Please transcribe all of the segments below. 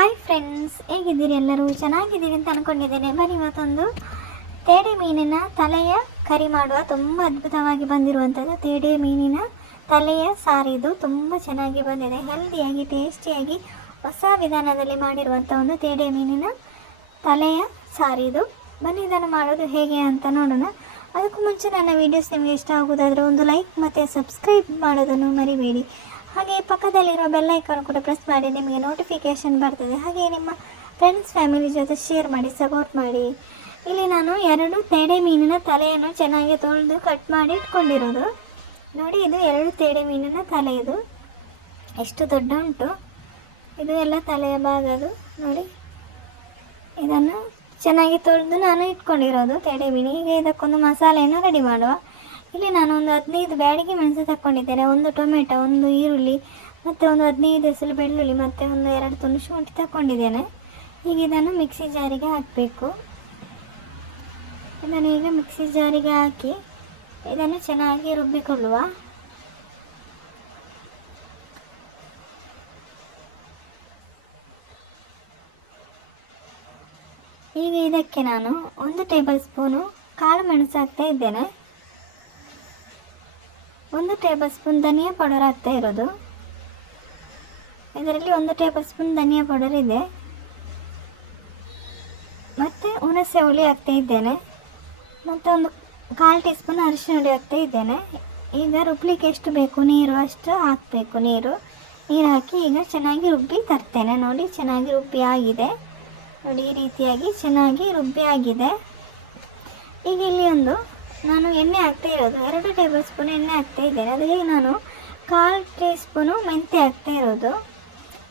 Hi friends ಹೇಗಿದ್ದೀರಿ ಎಲ್ಲರೂ? ಚೆನ್ನಾಗಿದ್ದೀರಿ ಅಂತ ಅಂದ್ಕೊಂಡಿದ್ದೇನೆ ಬನ್ನಿ ಇವತ್ತೊಂದು ತೇಡೆ ಮೀನಿನ ತಲೆಯ ಕರಿ ಮಾಡುವ ತುಂಬ ಅದ್ಭುತವಾಗಿ ಬಂದಿರುವಂಥದ್ದು. ತೇಡೆ ಮೀನಿನ ತಲೆಯ ಸಾರಿದು ತುಂಬ ಚೆನ್ನಾಗಿ ಬಂದಿದೆ. ಹೆಲ್ದಿಯಾಗಿ ಟೇಸ್ಟಿಯಾಗಿ ಹೊಸ ವಿಧಾನದಲ್ಲಿ ಮಾಡಿರುವಂಥ ಒಂದು ತೇಡೆ ಮೀನಿನ ತಲೆಯ ಸಾರಿದು ಬನ್ನಿ ಇದನ್ನು ಮಾಡೋದು ಹೇಗೆ ಅಂತ ನೋಡೋಣ. ಅದಕ್ಕೂ ಮುಂಚೆ ನನ್ನ ವೀಡಿಯೋಸ್ ನಿಮಗೆ ಇಷ್ಟ ಆಗೋದಾದರೆ ಒಂದು ಲೈಕ್ ಮತ್ತು ಸಬ್ಸ್ಕ್ರೈಬ್ ಮಾಡೋದನ್ನು ಮರಿಬೇಡಿ. ಹಾಗೆ ಪಕ್ಕದಲ್ಲಿರೋ ಬೆಲ್ ಐಕಾನ್ ಕೂಡ ಪ್ರೆಸ್ ಮಾಡಿ, ನಿಮಗೆ ನೋಟಿಫಿಕೇಷನ್ ಬರ್ತದೆ. ಹಾಗೆ ನಿಮ್ಮ ಫ್ರೆಂಡ್ಸ್ ಫ್ಯಾಮಿಲಿ ಜೊತೆ ಶೇರ್ ಮಾಡಿ ಸಪೋರ್ಟ್ ಮಾಡಿ. ಇಲ್ಲಿ ನಾನು ಎರಡು ತೇಡೆ ಮೀನಿನ ತಲೆಯನ್ನು ಚೆನ್ನಾಗಿ ತೊಳೆದು ಕಟ್ ಮಾಡಿ ಇಟ್ಕೊಂಡಿರೋದು. ನೋಡಿ, ಇದು ಎರಡು ತೇಡೆ ಮೀನಿನ ತಲೆ ಇದು. ಎಷ್ಟು ದೊಡ್ಡ ಉಂಟು. ಇದು ಎಲ್ಲ ತಲೆಯ ಭಾಗ ಅದು. ನೋಡಿ, ಇದನ್ನು ಚೆನ್ನಾಗಿ ತೊಳೆದು ನಾನು ಇಟ್ಕೊಂಡಿರೋದು ತೇಡೆ ಮೀನು ಈಗ ಇದಕ್ಕೊಂದು ಮಸಾಲೆಯನ್ನು ರೆಡಿ ಮಾಡುವ. ಇಲ್ಲಿ ನಾನು ಒಂದು ಹದಿನೈದು ಬ್ಯಾಡಿಗೆ ಮೆಣಸು ತಗೊಂಡಿದ್ದೇನೆ ಒಂದು ಟೊಮೆಟೊ, ಒಂದು ಈರುಳ್ಳಿ, ಮತ್ತು ಒಂದು ಹದಿನೈದು ಹೆಸರು ಬೆಳ್ಳುಳ್ಳಿ, ಮತ್ತು ಒಂದು ಎರಡು ತುಂಡು ಶುಂಠಿ ಈಗ ಇದನ್ನು ಮಿಕ್ಸಿ ಜಾರಿಗೆ ಹಾಕಬೇಕು. ಇದನ್ನು ಈಗ ಮಿಕ್ಸಿ ಜಾರಿಗೆ ಹಾಕಿ ಇದನ್ನು ಚೆನ್ನಾಗಿ ರುಬ್ಬಿಕೊಳ್ಳುವ. ಈಗ ಇದಕ್ಕೆ ನಾನು ಒಂದು ಟೇಬಲ್ ಸ್ಪೂನು ಕಾಳು ಮೆಣಸು ಹಾಕ್ತಾ ಇದ್ದೇನೆ. ಒಂದು ಟೇಬಲ್ ಸ್ಪೂನ್ ಧನಿಯಾ ಪೌಡರ್ ಹಾಕ್ತಾ ಇರೋದು. ಇದರಲ್ಲಿ ಒಂದು ಟೇಬಲ್ ಸ್ಪೂನ್ ಧನಿಯಾ ಪೌಡರ್ ಇದೆ. ಮತ್ತು ಹುಣಸೆ ಹುಳಿ ಹಾಕ್ತಾ ಇದ್ದೇನೆ. ಮತ್ತು ಒಂದು ಕಾಲು ಟೀ ಸ್ಪೂನ್ ಅರಿಶಿನ ಹುಳಿ ಹಾಕ್ತಾ ಇದ್ದೇನೆ. ಈಗ ರುಬ್ಲಿಕ್ಕೆ ಎಷ್ಟು ಬೇಕು? ನೀರು ಅಷ್ಟು ಹಾಕಬೇಕು ನೀರು. ನೀರು ಹಾಕಿ ಈಗ ಚೆನ್ನಾಗಿ ರುಬ್ಬಿ ತರ್ತೇನೆ. ನೋಡಿ, ಚೆನ್ನಾಗಿ ರುಬ್ಬಿ ಆಗಿದೆ. ನೋಡಿ, ಈ ರೀತಿಯಾಗಿ ಚೆನ್ನಾಗಿ ರುಬ್ಬಿ ಆಗಿದೆ. ಈಗ ಇಲ್ಲಿ ಒಂದು ನಾನು ಎಣ್ಣೆ ಹಾಕ್ತಾ ಇರೋದು. ಎರಡು ಟೇಬಲ್ ಸ್ಪೂನ್ ಎಣ್ಣೆ ಹಾಕ್ತಾ ಇದ್ದೇನೆ. ಅದಕ್ಕೆ ನಾನು ಕಾಲು ಟೀ ಸ್ಪೂನು ಮೆಂತ್ಯ ಹಾಕ್ತಾ ಇರೋದು.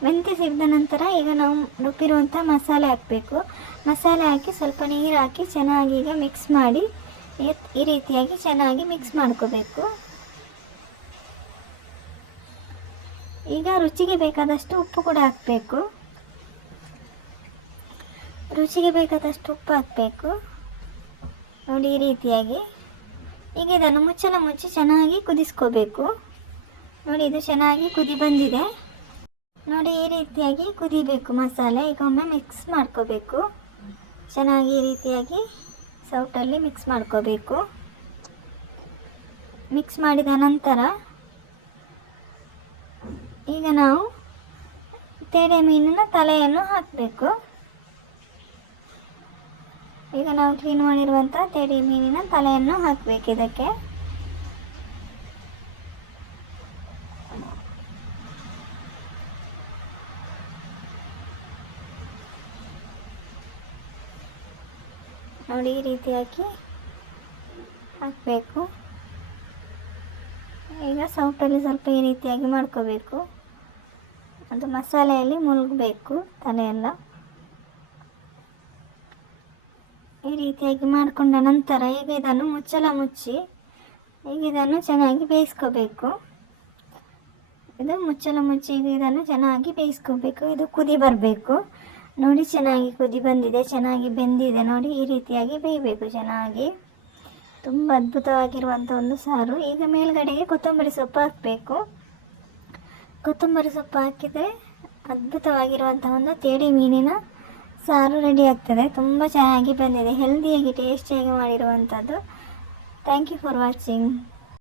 ಮೆಂತ್ಯ ಸಿಡಿದ ನಂತರ ಈಗ ನಾವು ರುಬ್ಬಿರುವಂಥ ಮಸಾಲೆ ಹಾಕಬೇಕು. ಮಸಾಲೆ ಹಾಕಿ ಸ್ವಲ್ಪ ನೀರು ಹಾಕಿ ಚೆನ್ನಾಗಿ ಈಗ ಮಿಕ್ಸ್ ಮಾಡಿ ಈ ರೀತಿಯಾಗಿ ಚೆನ್ನಾಗಿ ಮಿಕ್ಸ್ ಮಾಡ್ಕೋಬೇಕು. ಈಗ ರುಚಿಗೆ ಬೇಕಾದಷ್ಟು ಉಪ್ಪು ಕೂಡ ಹಾಕಬೇಕು. ರುಚಿಗೆ ಬೇಕಾದಷ್ಟು ಉಪ್ಪು ಹಾಕಬೇಕು. ನೋಡಿ ಈ ರೀತಿಯಾಗಿ. ಈಗ ಇದನ್ನು ಮುಚ್ಚಲ ಮುಚ್ಚಿ ಚೆನ್ನಾಗಿ ಕುದಿಸ್ಕೋಬೇಕು. ನೋಡಿ, ಇದು ಚೆನ್ನಾಗಿ ಕುದಿ ಬಂದಿದೆ. ನೋಡಿ, ಈ ರೀತಿಯಾಗಿ ಕುದಿಬೇಕು ಮಸಾಲೆ. ಈಗ ಒಮ್ಮೆ ಮಿಕ್ಸ್ ಮಾಡ್ಕೋಬೇಕು. ಚೆನ್ನಾಗಿ ಈ ರೀತಿಯಾಗಿ ಸೌಟಲ್ಲಿ ಮಿಕ್ಸ್ ಮಾಡ್ಕೋಬೇಕು. ಮಿಕ್ಸ್ ಮಾಡಿದ ನಂತರ ಈಗ ನಾವು ತೇಡೆ ಮೀನಿನ ತಲೆಯನ್ನು ಹಾಕಬೇಕು. ಈಗ ನಾವು ಕ್ಲೀನ್ ಮಾಡಿರುವಂಥ ತೆಡಿ ಮೀನಿನ ತಲೆಯನ್ನು ಹಾಕಬೇಕು ಇದಕ್ಕೆ. ನೋಡಿ ಈ ರೀತಿಯಾಗಿ ಹಾಕಬೇಕು. ಈಗ ಸೌಟಲ್ಲಿ ಸ್ವಲ್ಪ ಈ ರೀತಿಯಾಗಿ ಮಾಡ್ಕೋಬೇಕು. ಅದು ಮಸಾಲೆಯಲ್ಲಿ ಮುಳುಗಬೇಕು ತಲೆಯೆಲ್ಲ ಈ ರೀತಿಯಾಗಿ ಮಾಡಿಕೊಂಡ ನಂತರ ಈಗ ಇದನ್ನು ಮುಚ್ಚಲ ಮುಚ್ಚಿ, ಈಗ ಇದನ್ನು ಚೆನ್ನಾಗಿ ಬೇಯಿಸ್ಕೋಬೇಕು. ಇದು ಮುಚ್ಚಲ ಮುಚ್ಚಿ ಈಗ ಇದನ್ನು ಚೆನ್ನಾಗಿ ಬೇಯಿಸ್ಕೋಬೇಕು. ಇದು ಕುದಿ ಬರಬೇಕು. ನೋಡಿ ಚೆನ್ನಾಗಿ ಕುದಿ ಬಂದಿದೆ, ಚೆನ್ನಾಗಿ ಬೆಂದಿದೆ. ನೋಡಿ ಈ ರೀತಿಯಾಗಿ ಬೇಯಬೇಕು ಚೆನ್ನಾಗಿ. ತುಂಬ ಅದ್ಭುತವಾಗಿರುವಂಥ ಒಂದು ಸಾರು. ಈಗ ಮೇಲ್ಗಡೆಗೆ ಕೊತ್ತಂಬರಿ ಸೊಪ್ಪು ಹಾಕಬೇಕು. ಕೊತ್ತಂಬರಿ ಸೊಪ್ಪು ಹಾಕಿದರೆ ಅದ್ಭುತವಾಗಿರುವಂಥ ಒಂದು ತೇಡಿ ಮೀನಿನ ಸಾರು ರೆಡಿ ಆಗ್ತದೆ. ತುಂಬ ಚೆನ್ನಾಗಿ ಬಂದಿದೆ. ಹೆಲ್ದಿಯಾಗಿ ಟೇಸ್ಟಿಯಾಗಿ ಮಾಡಿರುವಂಥದ್ದು. Thank you for watching